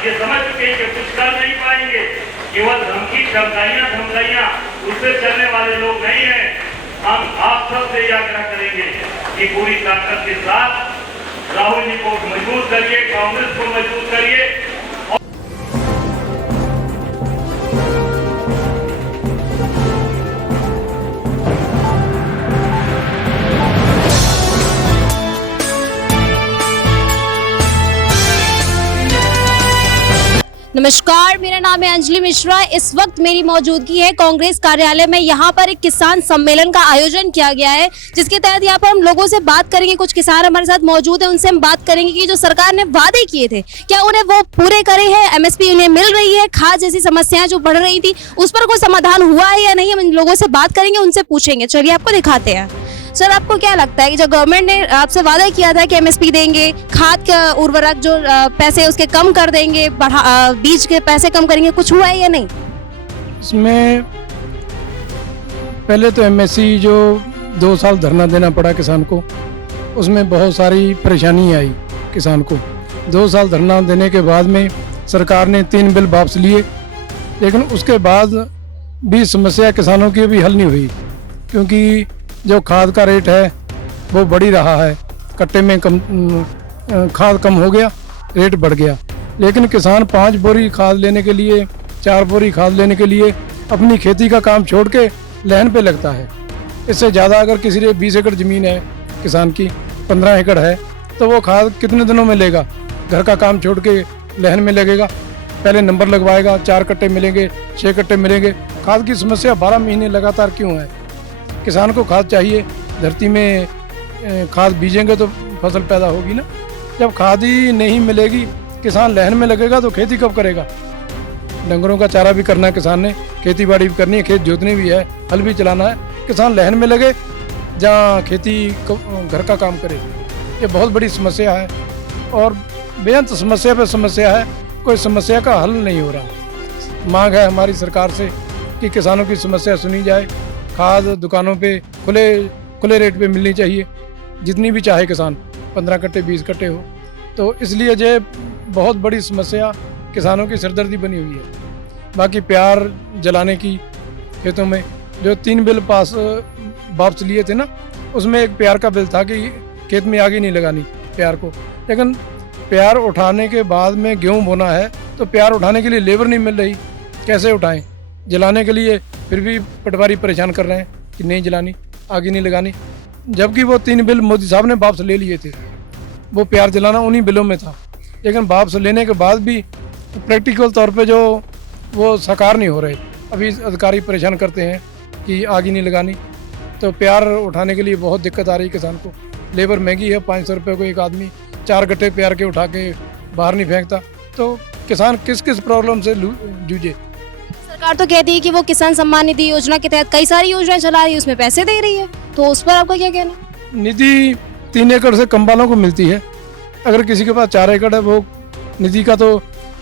ये समझ चुके हैं कि कुछ कर नहीं पाएंगे। केवल धमकाइयाँ उससे चलने वाले लोग नहीं हैं। हम आप सबसे यह आग्रह करेंगे कि पूरी ताकत के साथ राहुल जी को मजबूत करिए, कांग्रेस को मजबूत करिए। नमस्कार, मेरा नाम है अंजलि मिश्रा। इस वक्त मेरी मौजूदगी है कांग्रेस कार्यालय में। यहाँ पर एक किसान सम्मेलन का आयोजन किया गया है, जिसके तहत यहाँ पर हम लोगों से बात करेंगे। कुछ किसान हमारे साथ मौजूद हैं, उनसे हम बात करेंगे कि जो सरकार ने वादे किए थे क्या उन्हें वो पूरे करे हैं, एमएसपी उन्हें मिल रही है, खाद जैसी समस्याएं जो बढ़ रही थी उस पर कोई समाधान हुआ है या नहीं। हम इन लोगों से बात करेंगे, उनसे पूछेंगे। चलिए आपको दिखाते हैं। सर, आपको क्या लगता है कि जो गवर्नमेंट ने आपसे वादा किया था कि एमएसपी देंगे, खाद का उर्वरक जो पैसे उसके कम कर देंगे, बीज के पैसे कम करेंगे, कुछ हुआ है या नहीं? इसमें पहले तो एमएसपी जो 2 साल धरना देना पड़ा किसान को, उसमें बहुत सारी परेशानी आई किसान को। 2 साल धरना देने के बाद में सरकार ने 3 बिल वापस लिए, लेकिन उसके बाद भी समस्या किसानों की अभी हल नहीं हुई, क्योंकि जो खाद का रेट है वो बढ़ ही रहा है। कट्टे में खाद कम हो गया, रेट बढ़ गया, लेकिन किसान 5 बोरी खाद लेने के लिए, 4 बोरी खाद लेने के लिए अपनी खेती का काम छोड़ के लहन पे लगता है। इससे ज़्यादा अगर किसी ने 20 एकड़ ज़मीन है किसान की, 15 एकड़ है, तो वो खाद कितने दिनों में लेगा? घर का काम छोड़ के लहन में लगेगा, पहले नंबर लगवाएगा, 4 कट्टे मिलेंगे, 6 कट्टे मिलेंगे। खाद की समस्या 12 महीने लगातार क्यों है? किसान को खाद चाहिए। धरती में खाद बीजेंगे तो फसल पैदा होगी ना। जब खाद ही नहीं मिलेगी, किसान लहन में लगेगा तो खेती कब करेगा? डंगरों का चारा भी करना है किसान ने, खेती बाड़ी भी करनी है, खेत जोतनी भी है, हल भी चलाना है। किसान लहन में लगे जहाँ खेती घर का काम करे। ये बहुत बड़ी समस्या है और बेअंत समस्या पे समस्या है, कोई समस्या का हल नहीं हो रहा। मांग है हमारी सरकार से कि किसानों की समस्या सुनी जाए। खाद दुकानों पे खुले रेट पे मिलनी चाहिए, जितनी भी चाहे किसान, 15 कट्टे 20 कट्टे हो। तो इसलिए ये बहुत बड़ी समस्या किसानों की सिरदर्दी बनी हुई है। बाकी प्यार जलाने की खेतों में जो 3 बिल पास वापस लिए थे ना, उसमें एक प्यार का बिल था कि खेत में आग ही नहीं लगानी प्यार को। लेकिन प्यार उठाने के बाद में गेहूँ बोना है तो प्यार उठाने के लिए लेबर नहीं मिल रही, कैसे उठाएं? जलाने के लिए फिर भी पटवारी परेशान कर रहे हैं कि नहीं जलानी, आग ही नहीं लगानी, जबकि वो 3 बिल मोदी साहब ने वापस ले लिए थे। वो प्यार जलाना उन्हीं बिलों में था, लेकिन वापस लेने के बाद भी प्रैक्टिकल तौर पे जो वो साकार नहीं हो रहे। अभी अधिकारी परेशान करते हैं कि आग ही नहीं लगानी। तो प्यार उठाने के लिए बहुत दिक्कत आ रही है किसान को। लेबर महंगी है, 500 रुपये को एक आदमी 4 गट्टे प्यार के उठा के बाहर नहीं फेंकता। तो किसान किस किस प्रॉब्लम से जूझे? सरकार तो कहती है कि वो किसान सम्मान निधि योजना के तहत कई सारी योजनाएं चला रही है, उसमें पैसे दे रही है, तो उस पर आपका क्या कहना? निधि 3 एकड़ से कम वालों को मिलती है। अगर किसी के पास 4 एकड़ है, वो निधि का तो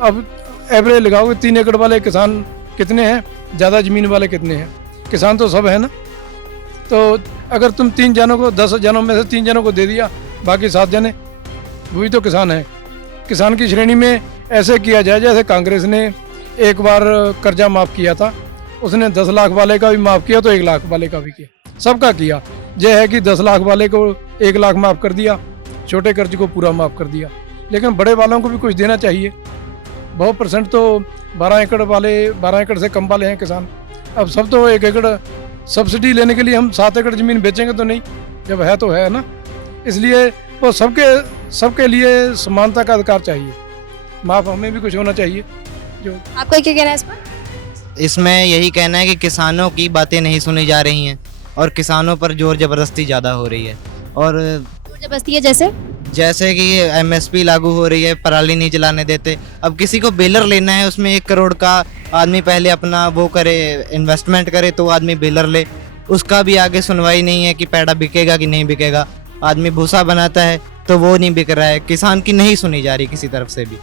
अब एवरेज लगाओगे, 3 एकड़ वाले किसान कितने हैं, ज़्यादा ज़मीन वाले कितने हैं? किसान तो सब है ना। तो अगर तुम 3 जनों को, 10 जनों में से 3 जनों को दे दिया, बाकी 7 जने वही तो किसान है। किसान की श्रेणी में ऐसे किया जाए जैसे कांग्रेस ने एक बार कर्जा माफ़ किया था, उसने 10 लाख वाले का भी माफ़ किया तो 1 लाख वाले का भी किया, सबका किया। यह है कि 10 लाख वाले को 1 लाख माफ़ कर दिया, छोटे कर्ज को पूरा माफ़ कर दिया, लेकिन बड़े वालों को भी कुछ देना चाहिए। बहुत % तो 12 एकड़ वाले, 12 एकड़ से कम वाले हैं किसान। अब सब तो 1 एकड़ सब्सिडी लेने के लिए हम 7 एकड़ ज़मीन बेचेंगे तो नहीं, जब है तो है ना। इसलिए वो सबके लिए समानता का अधिकार चाहिए, माफ़ हमें भी कुछ होना चाहिए। जो आपका क्या कहना है इस पर? इसमें यही कहना है कि किसानों की बातें नहीं सुनी जा रही हैं और किसानों पर जोर जबरदस्ती ज़्यादा हो रही है। और जबरदस्ती है जैसे कि एमएसपी लागू हो रही है, पराली नहीं जलाने देते। अब किसी को बेलर लेना है, उसमें 1 करोड़ का आदमी पहले अपना वो करे, इन्वेस्टमेंट करे तो आदमी बेलर ले, उसका भी आगे सुनवाई नहीं है कि पैड़ा बिकेगा कि नहीं बिकेगा। आदमी भूसा बनाता है तो वो नहीं बिक रहा है, किसान की नहीं सुनी जा रही किसी तरफ से भी।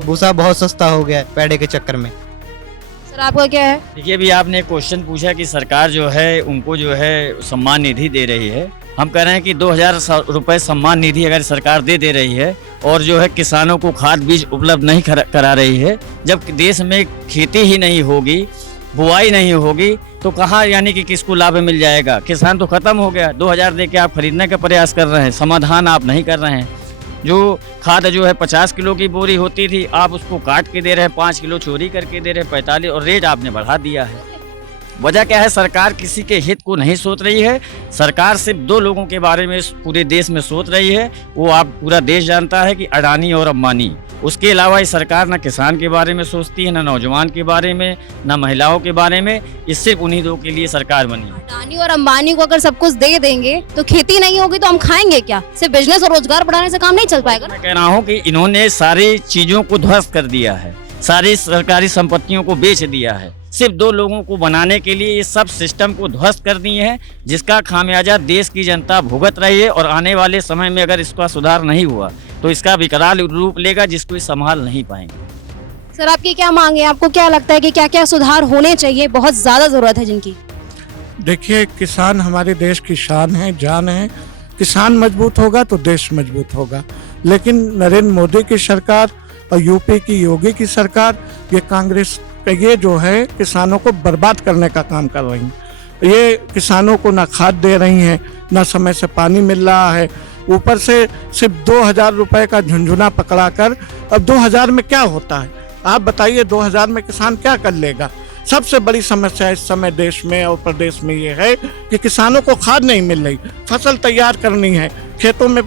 भूसा बहुत सस्ता हो गया है पैड़े के चक्कर में। सर, आपका क्या है? देखिए, अभी आपने एक क्वेश्चन पूछा कि सरकार जो है उनको जो है सम्मान निधि दे रही है। हम कह रहे हैं कि 2000 रुपये सम्मान निधि अगर सरकार दे रही है और जो है किसानों को खाद बीज उपलब्ध नहीं करा रही है, जब देश में खेती ही नहीं होगी, बुआई नहीं होगी, तो कहाँ यानी कि किसको लाभ मिल जाएगा। किसान तो खत्म हो गया। 2000 दे के आप खरीदने का प्रयास कर रहे हैं, समाधान आप नहीं कर रहे हैं। जो खाद जो है 50 किलो की बोरी होती थी, आप उसको काट के दे रहे हैं, 5 किलो चोरी करके दे रहे हैं, 45, और रेट आपने बढ़ा दिया है। वजह क्या है? सरकार किसी के हित को नहीं सोच रही है। सरकार सिर्फ 2 लोगों के बारे में पूरे देश में सोच रही है, वो आप पूरा देश जानता है कि अडानी और अंबानी। उसके अलावा ये सरकार न किसान के बारे में सोचती है, न नौजवान के बारे में, न महिलाओं के बारे में। ये सिर्फ उन्हीं 2 के लिए सरकार बनी है। अडानी और अंबानी को अगर सब कुछ दे देंगे तो खेती नहीं होगी तो हम खाएंगे क्या? सिर्फ बिजनेस और रोजगार बढ़ाने से काम नहीं चल पाएगा। मैं कह रहा हूँ कि इन्होंने सारी चीजों को ध्वस्त कर दिया है, सारी सरकारी संपत्तियों को बेच दिया है, सिर्फ 2 लोगों को बनाने के लिए ये सब सिस्टम को ध्वस्त कर दिए हैं, जिसका खामियाजा देश की जनता भुगत रही है। और आने वाले समय में अगर इसका सुधार नहीं हुआ तो इसका विकराल रूप लेगा, जिसको ये संभाल नहीं पाएंगे। सर, आपकी क्या मांग है? आपको क्या लगता है कि क्या क्या सुधार होने चाहिए, बहुत ज्यादा जरूरत है जिनकी? देखिए, किसान हमारे देश की शान है, जान है। किसान मजबूत होगा तो देश मजबूत होगा। लेकिन नरेंद्र मोदी की सरकार और यूपी की योगी की सरकार, ये कांग्रेस ये जो है किसानों को बर्बाद करने का काम कर रही है। ये किसानों को ना खाद दे रही हैं, ना समय से पानी मिल रहा है, ऊपर से सिर्फ 2000 रुपए का झुंझुना पकड़ा कर। अब 2000 में क्या होता है? आप बताइए, 2000 में किसान क्या कर लेगा? सबसे बड़ी समस्या इस समय देश में और प्रदेश में ये है कि किसानों को खाद नहीं मिल रही। फसल तैयार करनी है, खेतों में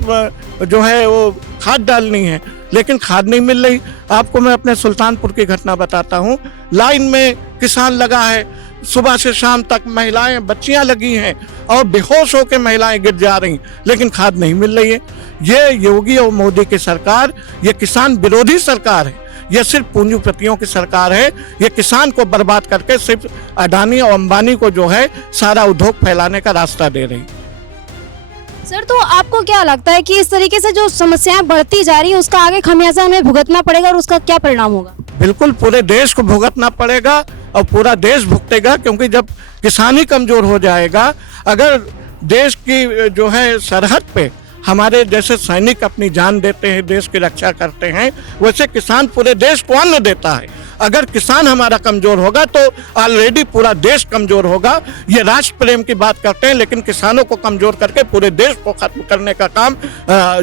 जो है वो खाद डालनी है, लेकिन खाद नहीं मिल रही। आपको मैं अपने सुल्तानपुर की घटना बताता हूँ। लाइन में किसान लगा है, सुबह से शाम तक महिलाएं, बच्चियां लगी हैं और बेहोश होकर महिलाएं गिर जा रही, लेकिन खाद नहीं मिल रही है। ये योगी और मोदी की सरकार, ये किसान विरोधी सरकार है। ये सिर्फ पूंजीपतियों की सरकार है। ये किसान को बर्बाद करके सिर्फ अडानी और अंबानी को जो है सारा उद्योग फैलाने का रास्ता दे रही। सर, तो आपको क्या लगता है कि इस तरीके से जो समस्याएं बढ़ती जा रही है उसका आगे खमियाजा हमें भुगतना पड़ेगा और उसका क्या परिणाम होगा? बिल्कुल, पूरे देश को भुगतना पड़ेगा और पूरा देश भुगतेगा, क्योंकि जब किसान ही कमजोर हो जाएगा, अगर देश की जो है सरहद पे हमारे जैसे सैनिक अपनी जान देते हैं, देश की रक्षा करते हैं, वैसे किसान पूरे देश को अन्न देता है। अगर किसान हमारा कमजोर होगा तो ऑलरेडी पूरा देश कमजोर होगा। ये राष्ट्र प्रेम की बात करते हैं, लेकिन किसानों को कमजोर करके पूरे देश को खत्म करने का काम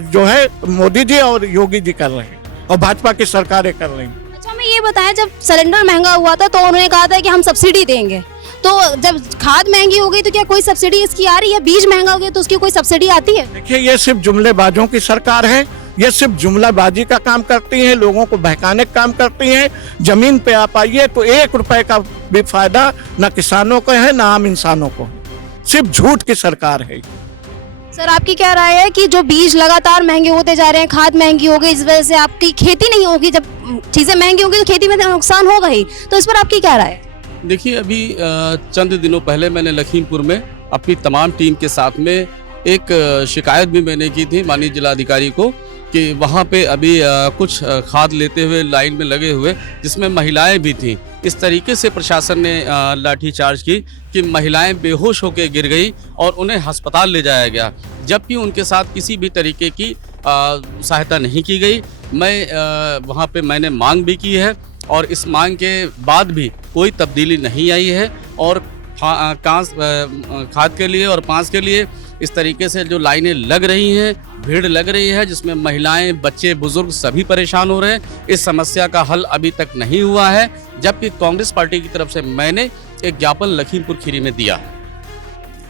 जो है मोदी जी और योगी जी कर रहे हैं और भाजपा की सरकारें कर रही हैं। अच्छा, हमें ये बताएं, जब सिलेंडर महंगा हुआ था तो उन्होंने कहा था कि हम सब्सिडी देंगे, तो जब खाद महंगी हो गई तो क्या कोई सब्सिडी इसकी आ रही है? बीज महंगा हो गया तो उसकी कोई सब्सिडी आती है? देखिए, ये सिर्फ जुमलेबाजों की सरकार है। ये सिर्फ जुमलाबाजी का काम करती हैं, लोगों को बहकाने का काम करती हैं। जमीन पे आप आइए तो 1 रुपए का भी फायदा न किसानों को है, न आम इंसानों को। सिर्फ झूठ की सरकार है। सर, आपकी क्या राय है कि जो बीज लगातार महंगे होते जा रहे हैं, खाद महंगी हो गई, इस वजह से आपकी खेती नहीं होगी? जब चीजें महंगी होगी तो खेती में नुकसान होगा ही, तो इस पर आपकी क्या राय है? देखिए, अभी चंद दिनों पहले मैंने लखीमपुर में अपनी तमाम टीम के साथ में एक शिकायत भी मैंने की थी माननीय जिलाधिकारी को कि वहाँ पे अभी कुछ खाद लेते हुए लाइन में लगे हुए, जिसमें महिलाएं भी थीं। इस तरीके से प्रशासन ने लाठीचार्ज की कि महिलाएं बेहोश होकर गिर गई और उन्हें अस्पताल ले जाया गया, जबकि उनके साथ किसी भी तरीके की सहायता नहीं की गई। मैं वहाँ पे मैंने मांग भी की है और इस मांग के बाद भी कोई तब्दीली नहीं आई है। और खाद के लिए और पाँच के लिए इस तरीके से जो लाइनें लग रही हैं, भीड़ लग रही है, जिसमें महिलाएं, बच्चे, बुजुर्ग सभी परेशान हो रहे हैं। इस समस्या का हल अभी तक नहीं हुआ है, जबकि कांग्रेस पार्टी की तरफ से मैंने एक ज्ञापन लखीमपुर खीरी में दिया है,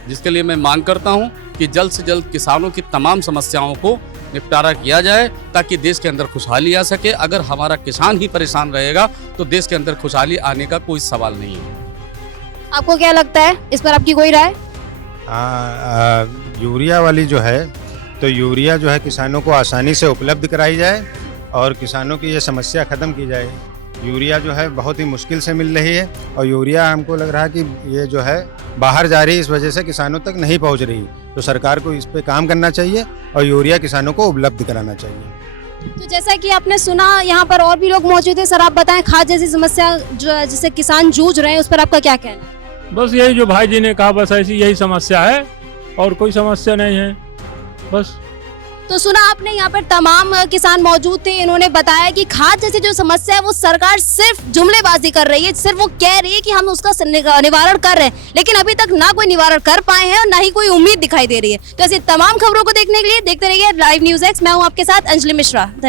जिसके लिए मैं मांग करता हूं कि जल्द से जल्द किसानों की तमाम समस्याओं को निपटारा किया जाए, ताकि देश के अंदर खुशहाली आ सके। अगर हमारा किसान ही परेशान रहेगा तो देश के अंदर खुशहाली आने का कोई सवाल नहीं है। आपको क्या लगता है, इस पर आपकी कोई राय? यूरिया वाली जो है, तो यूरिया जो है किसानों को आसानी से उपलब्ध कराई जाए और किसानों की ये समस्या ख़त्म की जाए। यूरिया जो है बहुत ही मुश्किल से मिल रही है और यूरिया हमको लग रहा है कि ये जो है बाहर जा रही है, इस वजह से किसानों तक नहीं पहुंच रही। तो सरकार को इस पे काम करना चाहिए और यूरिया किसानों को उपलब्ध कराना चाहिए। तो जैसा कि आपने सुना, यहाँ पर और भी लोग मौजूद हैं। सर, आप बताएं, खाद जैसी समस्या जो जिससे किसान जूझ रहे हैं, उस पर आपका क्या कहना है? बस यही जो भाई जी ने कहा, बस ऐसी यही समस्या है और कोई समस्या नहीं है बस। तो सुना आपने, यहाँ पर तमाम किसान मौजूद थे। इन्होंने बताया कि खाद जैसी जो समस्या है वो सरकार सिर्फ जुमलेबाजी कर रही है, सिर्फ वो कह रही है कि हम उसका निवारण कर रहे हैं, लेकिन अभी तक ना कोई निवारण कर पाए हैं और ना ही कोई उम्मीद दिखाई दे रही है। तो ऐसी तमाम खबरों को देखने के लिए देखते रहिए लाइव न्यूज़ एक्स। मैं हूँ आपके साथ अंजलि मिश्रा।